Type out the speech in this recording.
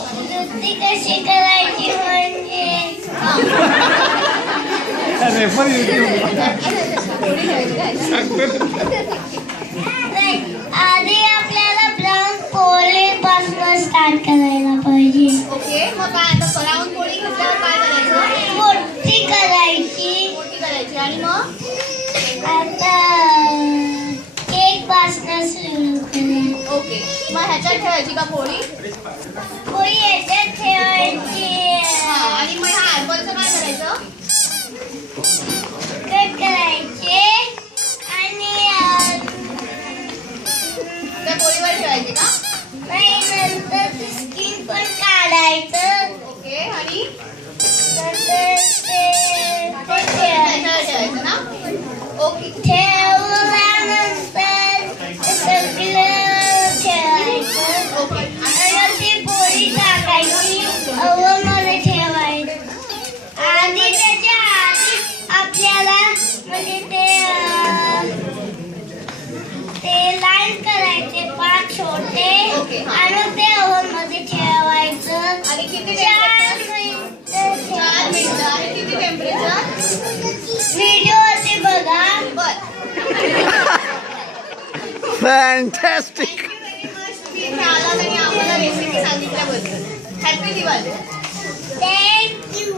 नुसती कशी करायची म्हणजे आधी आपल्याला ब्राऊन पोळी पासून स्टार्ट करायला पाहिजे. ओके, मग काय आता ब्राऊन पोळी घेतल्यावर काय करायचं? मोठी करायची. मोठी करायची आणि मग आता केक पासून सुरू करायचं. ओके, मग ह्याच्यात ठेवायची का पोळी? पोळी याच्यात ठेवायची. आणि मग ह्या ऍपलचं काय करायचं? कट करायचे आणि त्या पोळीवर ठेवायची का? नाही नंतर स्किन पण काढायचं. ओके, आणि नंतर ते ठेवायचं ना? ओके, ठेवल्यानंतर सगळं ठेवायचं. ओके. आणि ती पोळी टाकायची ओव्हनमध्ये ठेवायची. आधी त्याच्या आधी आपल्याला म्हणजे ते लाईन करायचे 5 छोटे ओके, हा. आणि ते ओव्हनमध्ये ठेवायचं. आणि किती 4 टेम्परेचर? मिनिटं 4 मिनिटं. आणि किती टेम्परेचर? व्हिडिओवरती बघा. बर. फॅन्टॅस्टिक. थँक्यू व्हेरी मच तुम्ही इथे आलात आणि आम्हाला रेसिपी सांगितल्याबद्दल. हॅपी दिवाळी. Thank you.